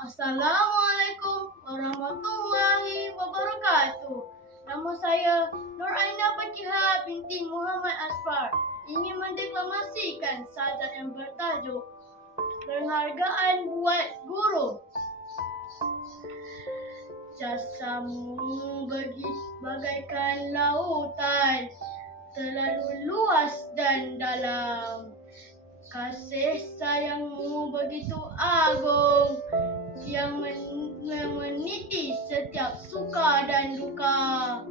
Assalamualaikum warahmatullahi wabarakatuh. Nama saya Nur Aina Fakiha binti Muhammad Asfar. Ingin mendeklamasikan sajak yang bertajuk Penghargaan buat Guru. Jasamu bagaikan lautan, terlalu luas dan dalam. Kasih sayangmu begitu agung, yang meniti setiap suka dan duka.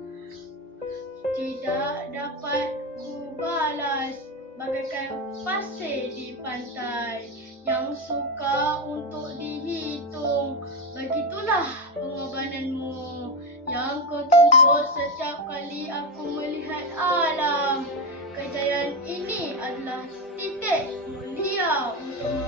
Tidak dapat ku balas bagaikan pasir di pantai, yang suka untuk dihitung. Begitulah pengorbananmu yang kau tuntut setiap kali aku melihat alam. Kejayaan ini adalah titik mulia untuk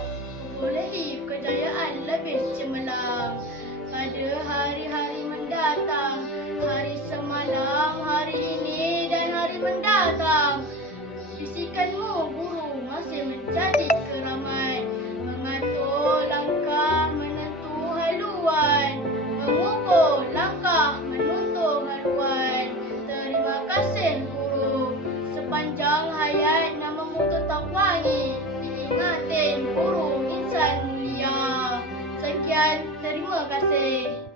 membolehi kejayaan lebih cemerlang. Pada hari-hari mendatang, hari semalam, hari ini dan hari mendatang, bisikanmu guru masih menjadi keramat, mengatur langkah menentu haluan, mengukur langkah menuntun haluan. Terima kasih guru, sepanjang hayat namamu tetap wangi diingatin guru insan mulia. Sekian, terima kasih.